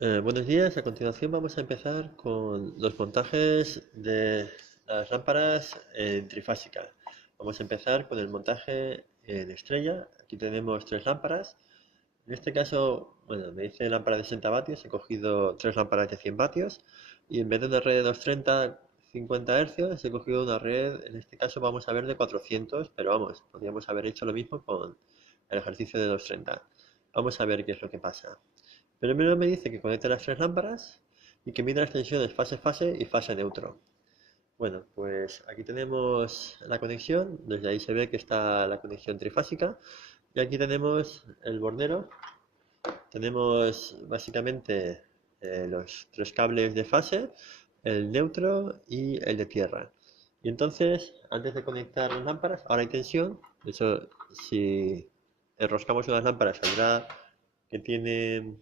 Buenos días, a continuación vamos a empezar con los montajes de las lámparas en trifásica. Vamos a empezar con el montaje en estrella. Aquí tenemos tres lámparas. En este caso, bueno, me dice lámpara de 60 vatios, he cogido tres lámparas de 100 vatios y en vez de una red de 230 50 hercios, he cogido una red, en este caso vamos a ver de 400, pero vamos, podríamos haber hecho lo mismo con el ejercicio de 230. Vamos a ver qué es lo que pasa. Primero me dice que conecte las tres lámparas y que mida las tensiones fase-fase y fase neutro. Bueno, pues aquí tenemos la conexión, desde ahí se ve que está la conexión trifásica y aquí tenemos el bornero. Tenemos básicamente los tres cables de fase, el neutro y el de tierra. Y entonces, antes de conectar las lámparas, ahora hay tensión. De hecho, si enroscamos unas lámparas saldrá que tiene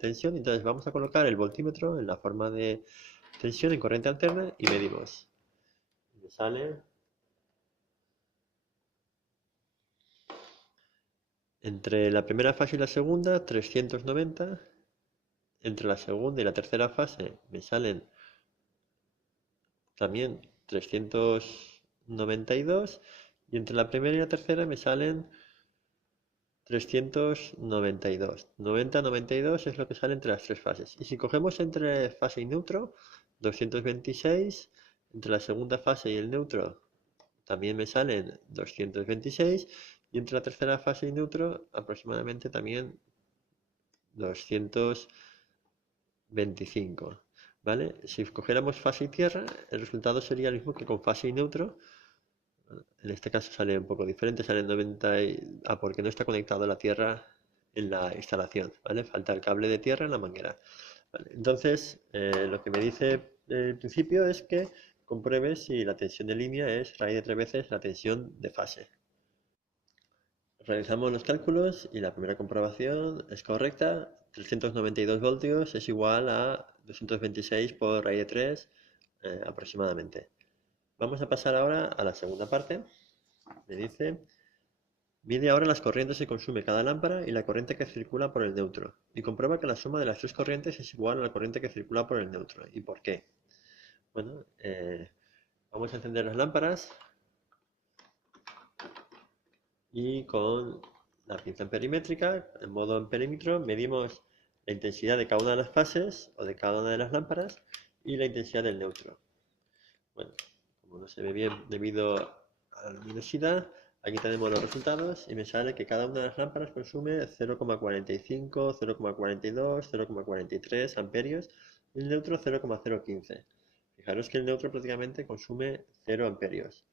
tensión. Entonces vamos a colocar el voltímetro en la forma de tensión en corriente alterna y medimos. Me sale entre la primera fase y la segunda 390. Entre la segunda y la tercera fase me salen también 392. Y entre la primera y la tercera me salen 392. 90, 92 es lo que sale entre las tres fases. Y si cogemos entre fase y neutro, 226. Entre la segunda fase y el neutro también me salen 226. Y entre la tercera fase y neutro aproximadamente también 225. ¿Vale? Si cogiéramos fase y tierra, el resultado sería el mismo que con fase y neutro. En este caso sale un poco diferente, sale 90 porque no está conectado a la tierra en la instalación, ¿vale? Falta el cable de tierra en la manguera. ¿Vale? Entonces, lo que me dice el principio es que compruebe si la tensión de línea es raíz de tres veces la tensión de fase. Realizamos los cálculos y la primera comprobación es correcta. 392 voltios es igual a 226 por raíz de 3 aproximadamente. Vamos a pasar ahora a la segunda parte. Me dice, mide ahora las corrientes que consume cada lámpara y la corriente que circula por el neutro. Y comprueba que la suma de las tres corrientes es igual a la corriente que circula por el neutro. ¿Y por qué? Bueno, vamos a encender las lámparas y con la pinza perimétrica, en modo amperímetro, medimos la intensidad de cada una de las fases o de cada una de las lámparas y la intensidad del neutro. Bueno, como no se ve bien debido a la luminosidad, aquí tenemos los resultados y me sale que cada una de las lámparas consume 0,45, 0,42, 0,43 amperios y el neutro 0,015. Fijaros que el neutro prácticamente consume 0 amperios.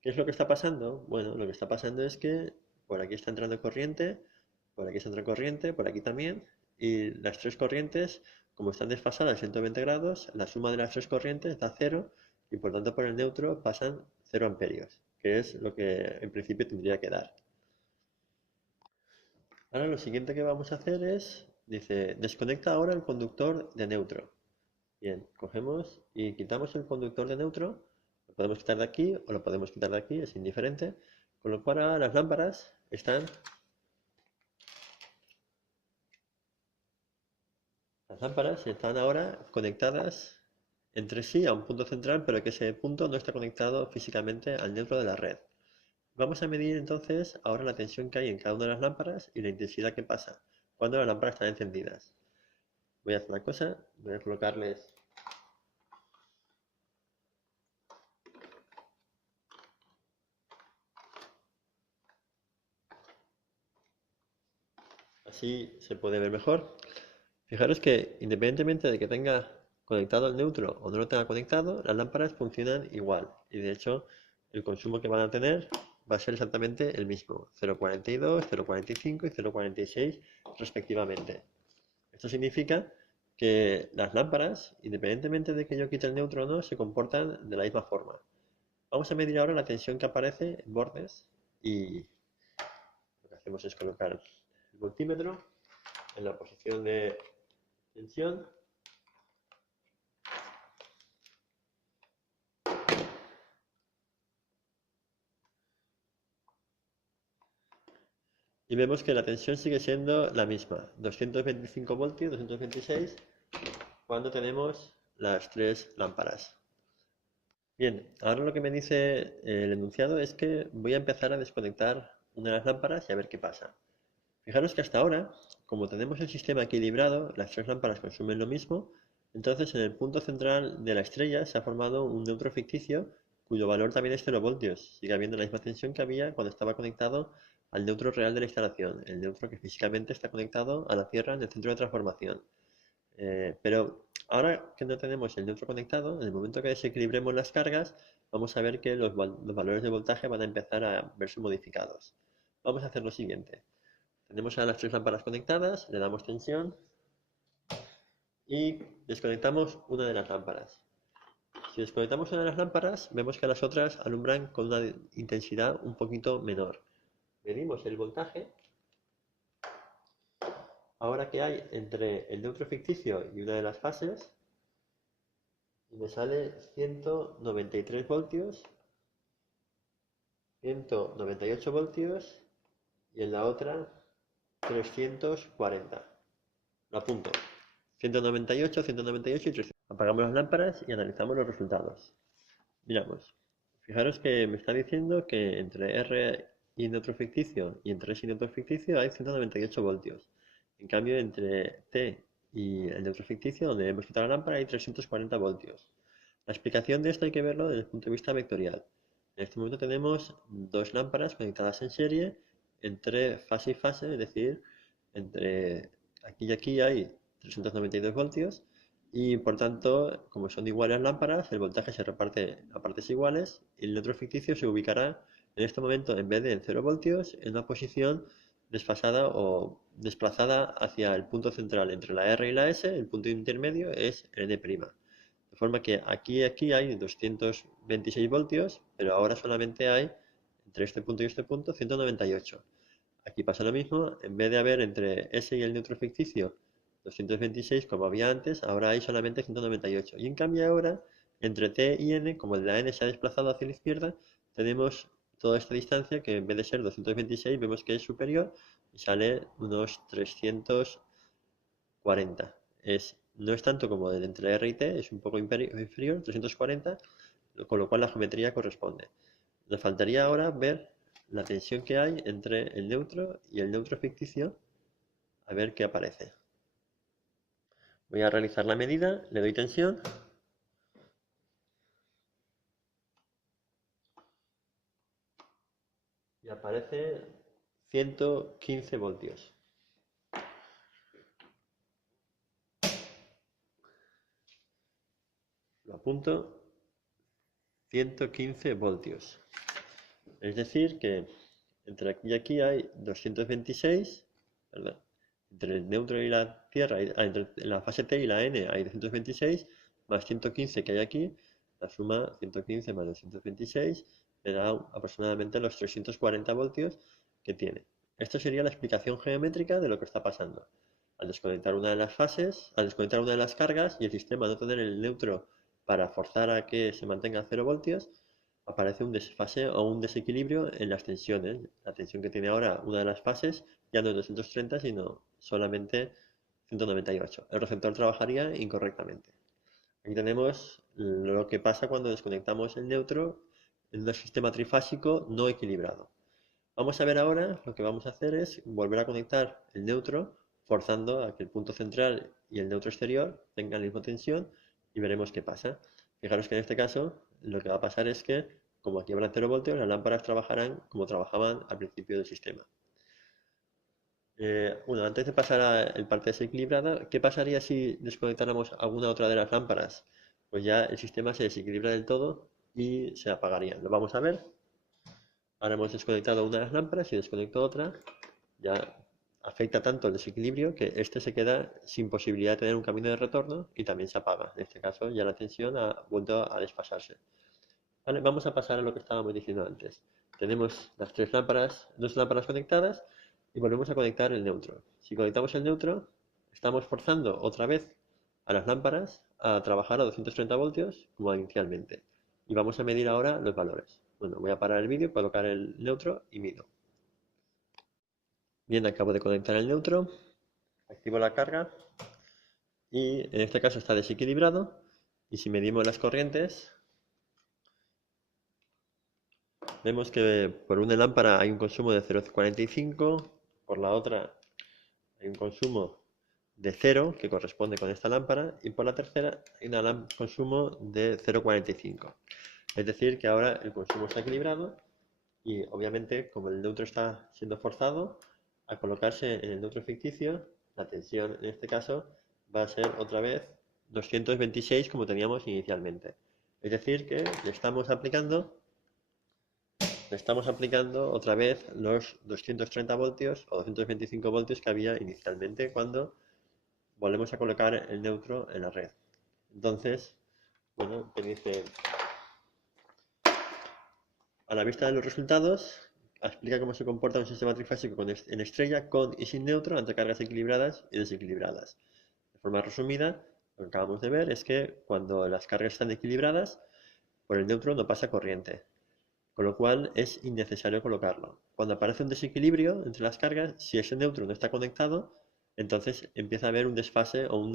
¿Qué es lo que está pasando? Bueno, lo que está pasando es que por aquí está entrando corriente, por aquí está entrando corriente, por aquí también, y las tres corrientes, como están desfasadas 120 grados, la suma de las tres corrientes da cero y por tanto por el neutro pasan 0 amperios, que es lo que en principio tendría que dar. Ahora lo siguiente que vamos a hacer es, dice, desconecta ahora el conductor de neutro. Bien, cogemos y quitamos el conductor de neutro, lo podemos quitar de aquí o lo podemos quitar de aquí, es indiferente, con lo cual ahora las lámparas están ahora conectadas entre sí a un punto central, pero que ese punto no está conectado físicamente al neutro de la red. Vamos a medir entonces ahora la tensión que hay en cada una de las lámparas y la intensidad que pasa cuando las lámparas están encendidas. Voy a hacer una cosa, voy a colocarles así, se puede ver mejor. Fijaros que independientemente de que tenga conectado el neutro o no lo tenga conectado, las lámparas funcionan igual. Y de hecho, el consumo que van a tener va a ser exactamente el mismo, 0,42, 0,45 y 0,46 respectivamente. Esto significa que las lámparas, independientemente de que yo quite el neutro o no, se comportan de la misma forma. Vamos a medir ahora la tensión que aparece en bordes y lo que hacemos es colocar el voltímetro en la posición de tensión. y vemos que la tensión sigue siendo la misma, 225 voltios, 226, cuando tenemos las tres lámparas. Bien, ahora lo que me dice el enunciado es que voy a empezar a desconectar una de las lámparas y a ver qué pasa. Fijaros que hasta ahora, como tenemos el sistema equilibrado, las tres lámparas consumen lo mismo, entonces en el punto central de la estrella se ha formado un neutro ficticio cuyo valor también es 0 voltios. Sigue habiendo la misma tensión que había cuando estaba conectado al neutro real de la instalación, el neutro que físicamente está conectado a la Tierra en el centro de transformación. Pero ahora que no tenemos el neutro conectado, en el momento que desequilibremos las cargas, vamos a ver que los valores de voltaje van a empezar a verse modificados. Vamos a hacer lo siguiente. Tenemos a las tres lámparas conectadas, le damos tensión y desconectamos una de las lámparas. Si desconectamos una de las lámparas, vemos que las otras alumbran con una intensidad un poquito menor. Medimos el voltaje. Ahora que hay entre el neutro ficticio y una de las fases, y me sale 193 voltios, 198 voltios y en la otra 340. Lo apunto. 198, 198 y 300. Apagamos las lámparas y analizamos los resultados. Miramos. Fijaros que me está diciendo que entre R y neutro ficticio y entre S y neutro ficticio hay 198 voltios. En cambio, entre T y el neutro ficticio, donde hemos quitado la lámpara, hay 340 voltios. La explicación de esto hay que verlo desde el punto de vista vectorial. En este momento tenemos dos lámparas conectadas en serie entre fase y fase, es decir, entre aquí y aquí hay 392 voltios y por tanto, como son iguales lámparas, el voltaje se reparte a partes iguales y el neutro ficticio se ubicará en este momento, en vez de en 0 voltios, en una posición desfasada o desplazada hacia el punto central entre la R y la S. El punto intermedio es el N'. De forma que aquí y aquí hay 226 voltios, pero ahora solamente hay entre este punto y este punto 198. Aquí pasa lo mismo, en vez de haber entre S y el neutro ficticio 226 como había antes, ahora hay solamente 198. Y en cambio ahora, entre T y N, como la N se ha desplazado hacia la izquierda, tenemos toda esta distancia que en vez de ser 226 vemos que es superior y sale unos 340. No es tanto como el entre R y T, es un poco inferior, 340, con lo cual la geometría corresponde. Nos faltaría ahora ver la tensión que hay entre el neutro y el neutro ficticio, a ver qué aparece. Voy a realizar la medida, le doy tensión y aparece 115 voltios. Lo apunto, 115 voltios. Es decir que entre aquí y aquí hay 226, ¿verdad? Entre el neutro y la Tierra, entre la fase T y la N hay 226, más 115 que hay aquí, la suma 115 más 226 me da aproximadamente los 340 voltios que tiene. Esta sería la explicación geométrica de lo que está pasando. Al desconectar una de las fases, al desconectar una de las cargas y el sistema no tener el neutro para forzar a que se mantenga a 0 voltios, aparece un desfase o un desequilibrio en las tensiones. La tensión que tiene ahora una de las fases ya no es 230, sino solamente 198. El receptor trabajaría incorrectamente. Aquí tenemos lo que pasa cuando desconectamos el neutro en un sistema trifásico no equilibrado. Vamos a ver ahora, lo que vamos a hacer es volver a conectar el neutro, forzando a que el punto central y el neutro exterior tengan la misma tensión y veremos qué pasa. Fijaros que en este caso lo que va a pasar es que, como aquí habrá 0 voltios, las lámparas trabajarán como trabajaban al principio del sistema. Bueno, antes de pasar a la parte desequilibrada, ¿qué pasaría si desconectáramos alguna otra de las lámparas? Pues ya el sistema se desequilibra del todo y se apagaría. Lo vamos a ver. Ahora hemos desconectado una de las lámparas y desconecto otra. Ya afecta tanto el desequilibrio que este se queda sin posibilidad de tener un camino de retorno y también se apaga. En este caso ya la tensión ha vuelto a desfasarse. Vale, vamos a pasar a lo que estábamos diciendo antes. Tenemos las dos lámparas conectadas y volvemos a conectar el neutro. Si conectamos el neutro, estamos forzando otra vez a las lámparas a trabajar a 230 voltios como inicialmente. Y vamos a medir ahora los valores. Bueno, voy a parar el vídeo, colocar el neutro y mido. Bien, acabo de conectar el neutro, activo la carga y en este caso está desequilibrado. Y si medimos las corrientes, vemos que por una lámpara hay un consumo de 0,45, por la otra hay un consumo de 0 que corresponde con esta lámpara y por la tercera hay un consumo de 0,45. Es decir, que ahora el consumo está equilibrado y obviamente como el neutro está siendo forzado a colocarse en el neutro ficticio, la tensión en este caso va a ser otra vez 226 como teníamos inicialmente. Es decir, que le estamos aplicando otra vez los 230 voltios o 225 voltios que había inicialmente cuando volvemos a colocar el neutro en la red. Entonces, bueno, me dice, a la vista de los resultados, explica cómo se comporta un sistema trifásico en estrella con y sin neutro ante cargas equilibradas y desequilibradas. De forma resumida, lo que acabamos de ver es que cuando las cargas están equilibradas, por el neutro no pasa corriente, con lo cual es innecesario colocarlo. Cuando aparece un desequilibrio entre las cargas, si ese neutro no está conectado, entonces empieza a haber un desfase o un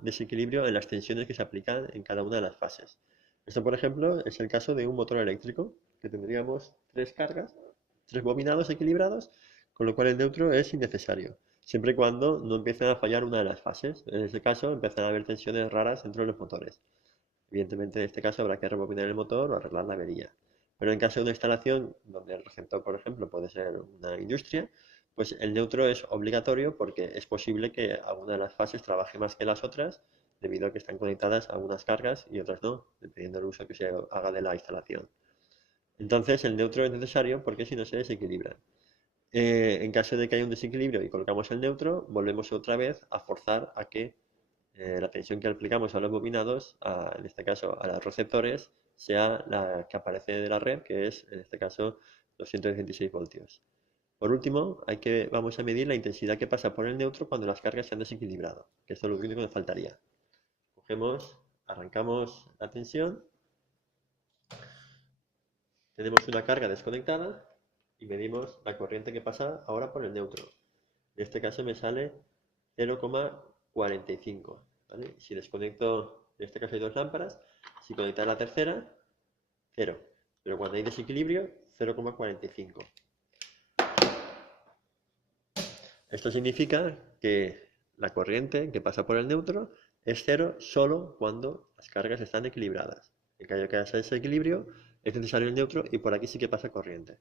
desequilibrio en las tensiones que se aplican en cada una de las fases. Esto, por ejemplo, es el caso de un motor eléctrico, que tendríamos tres cargas, tres bobinados equilibrados, con lo cual el neutro es innecesario, siempre y cuando no empiecen a fallar una de las fases. En ese caso, empiezan a haber tensiones raras dentro de los motores. Evidentemente, en este caso habrá que rebobinar el motor o arreglar la avería. Pero en caso de una instalación donde el receptor, por ejemplo, puede ser una industria, pues el neutro es obligatorio porque es posible que alguna de las fases trabaje más que las otras debido a que están conectadas a unas cargas y otras no, dependiendo del uso que se haga de la instalación. Entonces el neutro es necesario porque si no se desequilibra. En caso de que haya un desequilibrio y colocamos el neutro, volvemos otra vez a forzar a que la tensión que aplicamos a los bobinados, en este caso a los receptores, sea la que aparece de la red, que es en este caso 226 voltios. Por último, vamos a medir la intensidad que pasa por el neutro cuando las cargas se han desequilibrado, que esto es lo único que nos faltaría. Cogemos, arrancamos la tensión, tenemos una carga desconectada y medimos la corriente que pasa ahora por el neutro. En este caso me sale 0,45. ¿Vale? Si desconecto, en este caso hay dos lámparas, si conectar la tercera, 0. Pero cuando hay desequilibrio, 0,45. Esto significa que la corriente que pasa por el neutro es 0 solo cuando las cargas están equilibradas. En caso de que haya ese equilibrio, es necesario el neutro y por aquí sí que pasa corriente.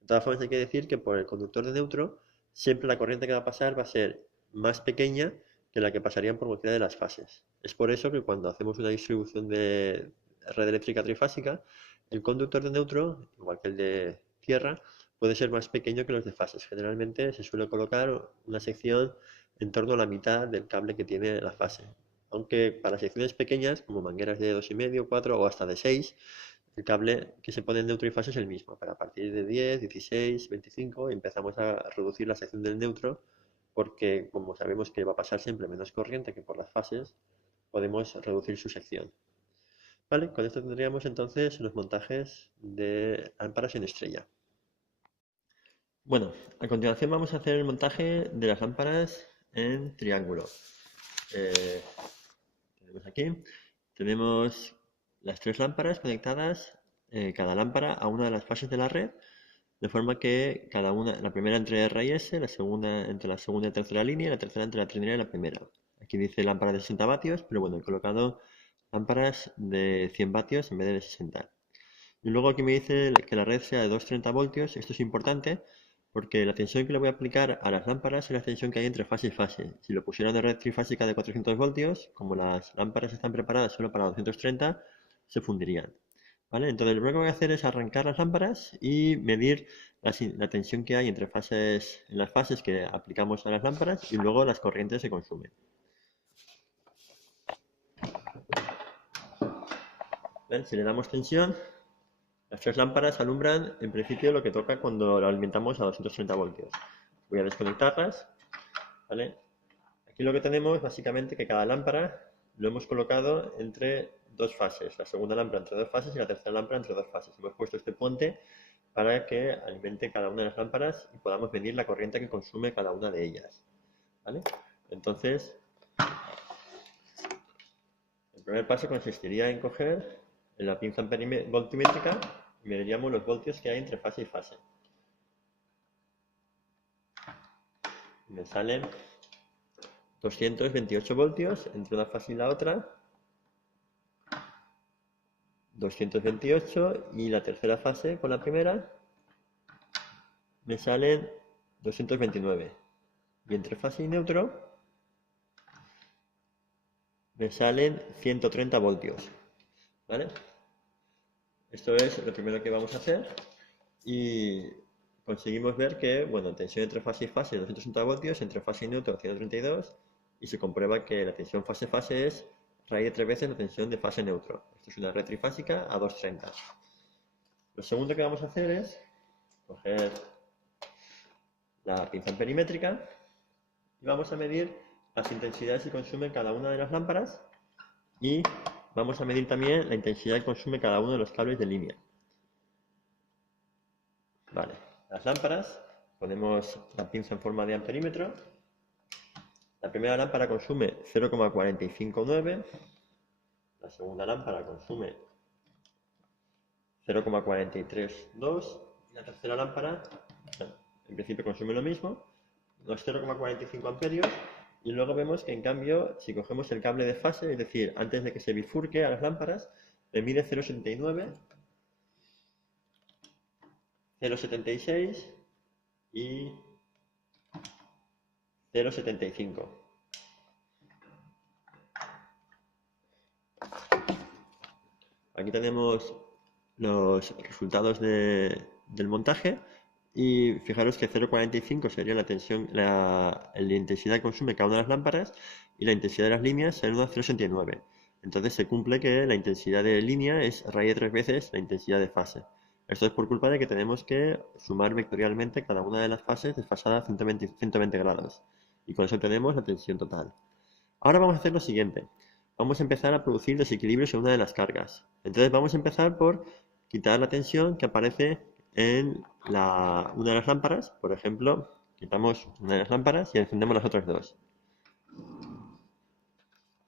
De todas formas, hay que decir que por el conductor de neutro, siempre la corriente que va a pasar va a ser más pequeña que la que pasarían por cualquiera de las fases. Es por eso que cuando hacemos una distribución de red eléctrica trifásica, el conductor de neutro, igual que el de tierra, puede ser más pequeño que los de fases. Generalmente se suele colocar una sección en torno a la mitad del cable que tiene la fase. Aunque para secciones pequeñas, como mangueras de 2,5, 4 o hasta de 6, el cable que se pone en neutro y fase es el mismo, pero a partir de 10, 16, 25 empezamos a reducir la sección del neutro porque como sabemos que va a pasar siempre menos corriente que por las fases, podemos reducir su sección. Vale, con esto tendríamos entonces los montajes de lámparas en estrella. Bueno, a continuación vamos a hacer el montaje de las lámparas en triángulo. Tenemos aquí, tenemos las tres lámparas conectadas, cada lámpara a una de las fases de la red, de forma que cada una, la primera entre R y S, la segunda entre la segunda y tercera línea, y la tercera entre la primera y la primera. Aquí dice lámpara de 60 vatios, pero bueno, he colocado lámparas de 100 vatios en vez de 60. Y luego aquí me dice que la red sea de 230 voltios. Esto es importante porque la tensión que le voy a aplicar a las lámparas es la tensión que hay entre fase y fase. Si lo pusiera en red trifásica de 400 voltios, como las lámparas están preparadas solo para 230, se fundirían. ¿Vale? Entonces lo primero que voy a hacer es arrancar las lámparas y medir la tensión que hay entre fases, en las fases que aplicamos a las lámparas y luego las corrientes se consumen. ¿Ven? Si le damos tensión, las tres lámparas alumbran en principio lo que toca cuando lo alimentamos a 230 voltios. Voy a desconectarlas. ¿Vale? Aquí lo que tenemos básicamente que cada lámpara lo hemos colocado entre dos fases. La segunda lámpara entre dos fases y la tercera lámpara entre dos fases. Hemos puesto este puente para que alimente cada una de las lámparas y podamos medir la corriente que consume cada una de ellas. ¿Vale? Entonces, el primer paso consistiría en coger la pinza voltimétrica y mediríamos los voltios que hay entre fase y fase. Me salen 228 voltios entre una fase y la otra, 228, y la tercera fase con la primera me salen 229. Y entre fase y neutro me salen 130 voltios. ¿Vale? Esto es lo primero que vamos a hacer y conseguimos ver que, bueno, tensión entre fase y fase 260 voltios, entre fase y neutro 132, y se comprueba que la tensión fase-fase es raíz de 3 veces la tensión de fase neutro. Esto es una red trifásica a 230. Lo segundo que vamos a hacer es coger la pinza perimétrica y vamos a medir las intensidades que consume cada una de las lámparas y vamos a medir también la intensidad que consume cada uno de los cables de línea. Vale, las lámparas, ponemos la pinza en forma de amperímetro. La primera lámpara consume 0,459, la segunda lámpara consume 0,432 y la tercera lámpara, en principio consume lo mismo, los 0,45 amperios, y luego vemos que en cambio, si cogemos el cable de fase, es decir, antes de que se bifurque a las lámparas, me mide 0,79, 0,76 y 0,75. Aquí tenemos los resultados del montaje y fijaros que 0,45 sería la tensión, la intensidad que consume cada una de las lámparas, y la intensidad de las líneas sería 0,69. Entonces se cumple que la intensidad de línea es raíz de 3 veces la intensidad de fase. Esto es por culpa de que tenemos que sumar vectorialmente cada una de las fases desfasada 120 grados. Y con eso tenemos la tensión total. Ahora vamos a hacer lo siguiente. Vamos a empezar a producir desequilibrios en una de las cargas. Entonces vamos a empezar por quitar la tensión que aparece en una de las lámparas. Por ejemplo, quitamos una de las lámparas y encendemos las otras dos.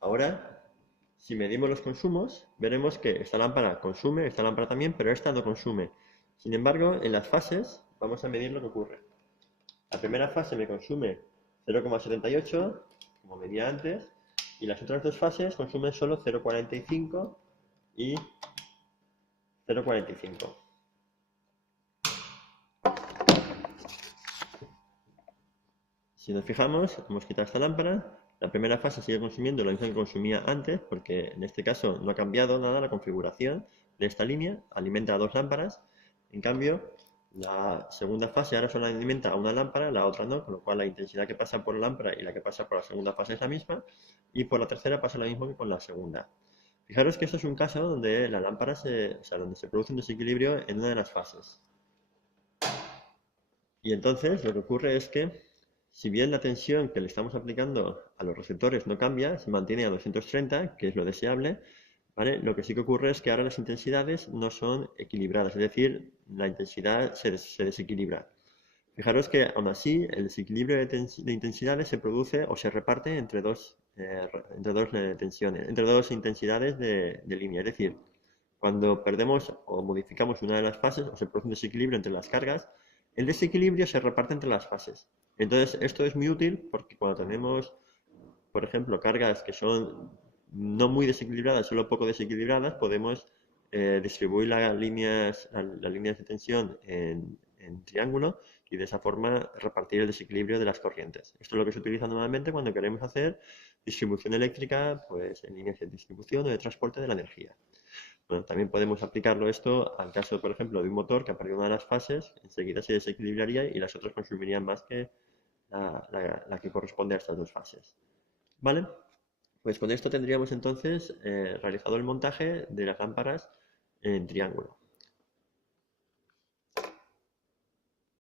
Ahora, si medimos los consumos, veremos que esta lámpara consume, esta lámpara también, pero esta no consume. Sin embargo, en las fases vamos a medir lo que ocurre. La primera fase me consume 0,78, como medía antes, y las otras dos fases consumen solo 0,45 y 0,45. Si nos fijamos, hemos quitado esta lámpara. La primera fase sigue consumiendo lo mismo que consumía antes, porque en este caso no ha cambiado nada la configuración de esta línea, alimenta a dos lámparas. En cambio, la segunda fase ahora solo alimenta a una lámpara, la otra no, con lo cual la intensidad que pasa por la lámpara y la que pasa por la segunda fase es la misma, y por la tercera pasa lo mismo que con la segunda. Fijaros que esto es un caso donde la lámpara donde se produce un desequilibrio en una de las fases. Y entonces lo que ocurre es que, si bien la tensión que le estamos aplicando a los receptores no cambia, se mantiene a 230, que es lo deseable, ¿vale? Lo que sí que ocurre es que ahora las intensidades no son equilibradas, es decir, la intensidad se desequilibra. Fijaros que aún así el desequilibrio de intensidades se produce o se reparte entre dos intensidades de línea. Es decir, cuando perdemos o modificamos una de las fases o se produce un desequilibrio entre las cargas, el desequilibrio se reparte entre las fases. Entonces, esto es muy útil porque cuando tenemos, por ejemplo, cargas que son no muy desequilibradas, solo poco desequilibradas, podemos distribuir las líneas de tensión en triángulo y de esa forma repartir el desequilibrio de las corrientes. Esto es lo que se utiliza normalmente cuando queremos hacer distribución eléctrica, pues en líneas de distribución o de transporte de la energía. Bueno, también podemos aplicarlo esto al caso, por ejemplo, de un motor que a partir de una de las fases enseguida se desequilibraría y las otras consumirían más que la que corresponde a estas dos fases. ¿Vale? Pues con esto tendríamos entonces realizado el montaje de las lámparas en triángulo.